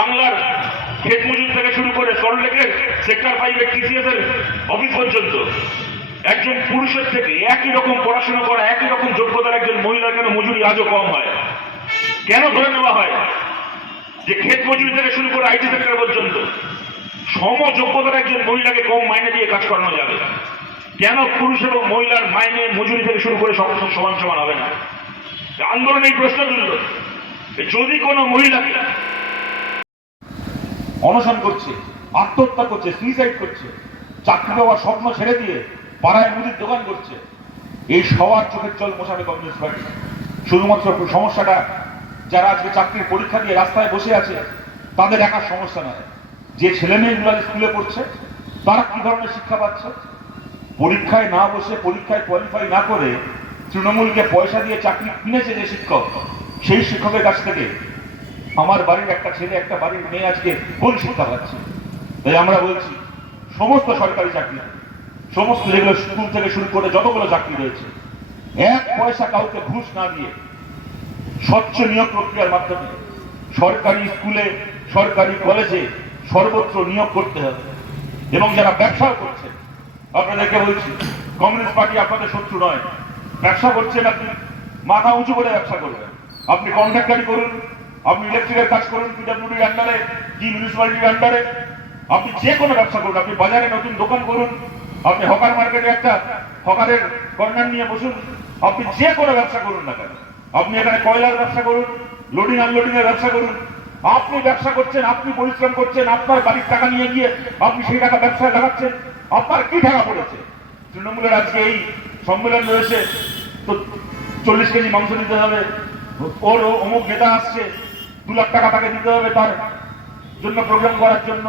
বাংলার খেত মজুর থেকে শুরু করে সল্টলেকের সেক্টর ফাইভে টিসিএস এর অফিস পর্যন্ত একজন পুরুষের থেকে একই রকম পড়াশোনা করা, একই রকম যোগ্যতার একজন মহিলা কেন মজুরি আজও কম হয়? কেন ধরে নেওয়া হয় যে ক্ষেত মজুরি থেকে শুরু করে আইটি সেক্টর পর্যন্ত সম যোগ্যতার একজন মহিলাকে কম মাইনে দিয়ে কাজ করানো যাবে? কেন পুরুষ এবং মহিলার মাইনে মজুরি থেকে শুরু করে সমস্ত সমান সমান হবে না? আন্দোলন এই প্রশ্ন তুলল যদি কোনো মহিলাকে অনশন করছে, আত্মহত্যা করছে সুইসাইড করছে, চাকরি পাওয়ার স্বপ্ন ছেড়ে দিয়ে পাড়ায় মুদির দোকান করছে। এই সবার চোখের জল মোশাবে কমিউনিস্ট পার্টি। শুধুমাত্র সমস্যাটা, যারা আজকে চাকরির পরীক্ষা দিয়ে রাস্তায় বসে আছে, তাদের একার সমস্যা নয়। যে ছেলে মেয়েগুলো স্কুলে পড়ছে, তারা কি ধরনের শিক্ষা পাচ্ছে? পরীক্ষায় না বসে, পরীক্ষায় কোয়ালিফাই না করে তৃণমূলকে পয়সা দিয়ে চাকরি কিনেছে যে শিক্ষক, সেই শিক্ষকের কাছ থেকে আমার বাড়ির একটা ছেলে, একটা বাড়ির মেয়ে আজকে কোন শিক্ষা পাচ্ছে। তাই আমরা বলছি, সমস্ত সরকারি চাকরি, সমস্ত যেগুলো স্কুল থেকে শুরু করে যতগুলো চাকরি রয়েছে, এক পয়সা কাউকে ঘুষ না দিয়ে স্বচ্ছ নিয়োগ প্রক্রিয়ার মাধ্যমে সরকারি স্কুলে, সরকারি কলেজে সর্বত্র নিয়োগ করতে হবে। এবং যারা ব্যবসাও করছে, আপনাদেরকে বলছি, কমিউনিস্ট পার্টি আপনাদের শত্রু নয়। ব্যবসা করছেন আপনি, মাথা উঁচু করে ব্যবসা করবেন। আপনি কন্ট্রাক্টারি করুন আপনি ইলেকট্রিকের কাজ করুন পিডাব্লিউডির আন্ডারে কি মিউনিসিপ্যালিটির আন্ডারে আপনি যে কোনো ব্যবসা করুন, আপনি বাজারে নতুন দোকান করুন, আপনি হকার মার্কেটে একটা হকারের কর্নার নিয়ে বসুন, আপনি যে কোনো ব্যবসা করুন না কেন। আপনি এখানে কয়লার ব্যবসা করুন লোডিং আনলোডিং এর ব্যবসা করুন। আপনি ব্যবসা করছেন, আপনি পরিশ্রম করছেন, আপনার বাড়ির টাকা নিয়ে গিয়ে আপনি সেই টাকা ব্যবসায় লাগাচ্ছেন, আপনার কি টাকা পড়েছে? তৃণমূলের আজকে এই সম্মেলন রয়েছে, তো চল্লিশ কেজি মাংস দিতে হবে। ওর অমুক নেতা আসছে দু লাখ টাকা তাকে দিতে হবে তার জন্য প্রোগ্রাম করার জন্য।